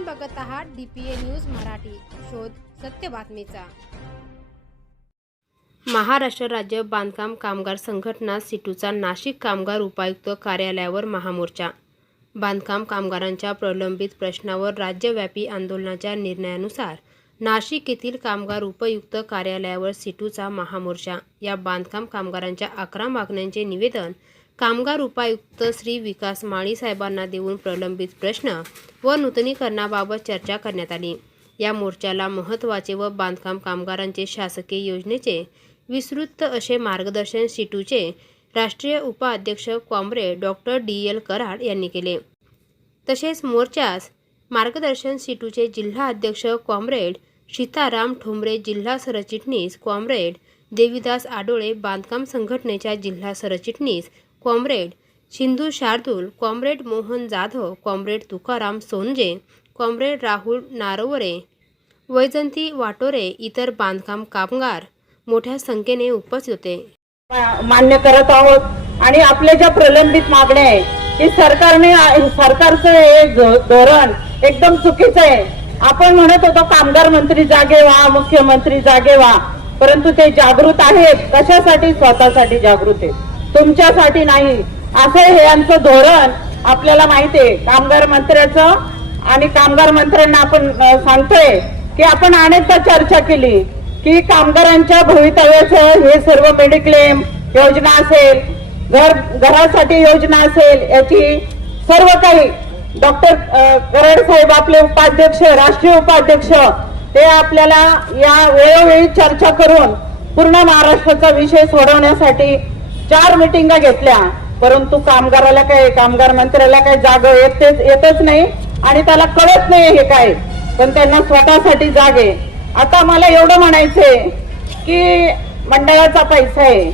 आपण बघत आहात डीपीए न्यूज मराठी. शोध सत्य बातमीचा. महाराष्ट्र राज्य बांधकाम कामगार संघटना सिटूचा नाशिक कामगार उपायुक्त कार्यालयावर महामोर्चा. बांधकाम कामगारांच्या प्रलंबित प्रश्नावर राज्यव्यापी आंदोलनाच्या निर्णयानुसार नाशिक येथील कामगार उपयुक्त कार्यालयावर सिटूचा महामोर्चा. या बांधकाम कामगारांच्या अकरा मागण्यांचे निवेदन कामगार उपायुक्त श्री विकास माळी साहेबांना देऊन प्रलंबित प्रश्न व नूतनीकरणाबाबत चर्चा करण्यात आली. या मोर्चाला महत्त्वाचे व बांधकाम कामगारांचे शासकीय योजनेचे विस्तृत असे मार्गदर्शन सिटूचे राष्ट्रीय उपाध्यक्ष comrade doctor D. L. Karad यांनी केले. तसेच मोर्चास मार्गदर्शन सिटूचे जिल्हा अध्यक्ष कॉम्रेड सीताराम ठोंबरे जिल्हा सरचिटणीस कॉम्रेड देविदास आडोळे बांधकाम संघटनेच्या जिल्हा सरचिटणीस comrade Sindhu Shardul comrade Mohan Jadhav comrade Tukaram Sonje comrade Rahul Narware Vaijanti Watore इतर बांधकाम कामगार मोठ्या संख्येने उपस्थित होते. मान्य करत आहोत आणि आपल्या ज्या प्रलंबित मागण्या आहे की सरकारने सरकारचं हे ध- धोरण एकदम चुकीचं आहे. आपण म्हणत होतो कामगार मंत्री जागे व्हा मुख्यमंत्री जागे व्हा परंतु ते जागृत आहेत. कशासाठी? स्वतःसाठी जागृत आहेत. तुमच्यासाठी नाही. असं हे यांचं धोरण आपल्याला माहिती आहे कामगार मंत्र्याचं आणि कामगार मंत्र्यांना आपण सांगतोय की आपण अनेकदा चर्चा केली की कामगारांच्या भवितव्याचं हे सर्व मेडिक्लेम योजना असेल घर घरासाठी योजना असेल याची सर्व काही डॉक्टर गरड साहेब आपले उपाध्यक्ष राष्ट्रीय उपाध्यक्ष ते आपल्याला या वेळोवेळी चर्चा करून पूर्ण महाराष्ट्राचा विषय सोडवण्यासाठी चार मिटिंगा घेतल्या. परंतु कामगाराला काय कामगार मंत्र्याला काय जाग येतेच येतच नाही आणि त्याला कळत नाही हे काय. पण त्यांना स्वतःसाठी जाग आहे. आता मला एवढं म्हणायचंय की मंडळाचा पैसा आहे.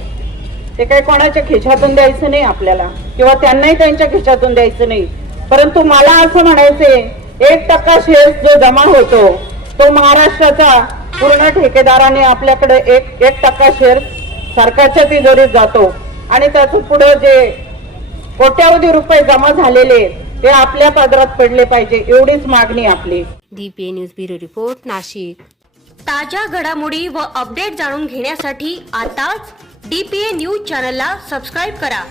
ते काही कोणाच्या खिशातून द्यायचं नाही आपल्याला. किंवा त्यांनाही त्यांच्या खिशातून द्यायचं नाही. परंतु मला असं म्हणायचंय एक टक्का शेअर जो जमा होतो तो महाराष्ट्राचा पूर्ण ठेकेदाराने आपल्याकडे एक एक टक्का शेअर सरकारच्या तिजोरीत जातो. आणि त्यातून पुढे जे कोट्यावधी रुपये जमा झालेले ते आपल्या पदरात पडले पाहिजे एवढीच मागणी आपली. D P A news bureau report Nashik. ताज्या घडामोडी व अपडेट जाणून घेण्यासाठी आताच डी पी ए न्यूज चॅनलला सबस्क्राईब करा.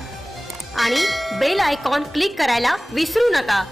आणि बेल आयकॉन क्लिक करायला विसरू नका.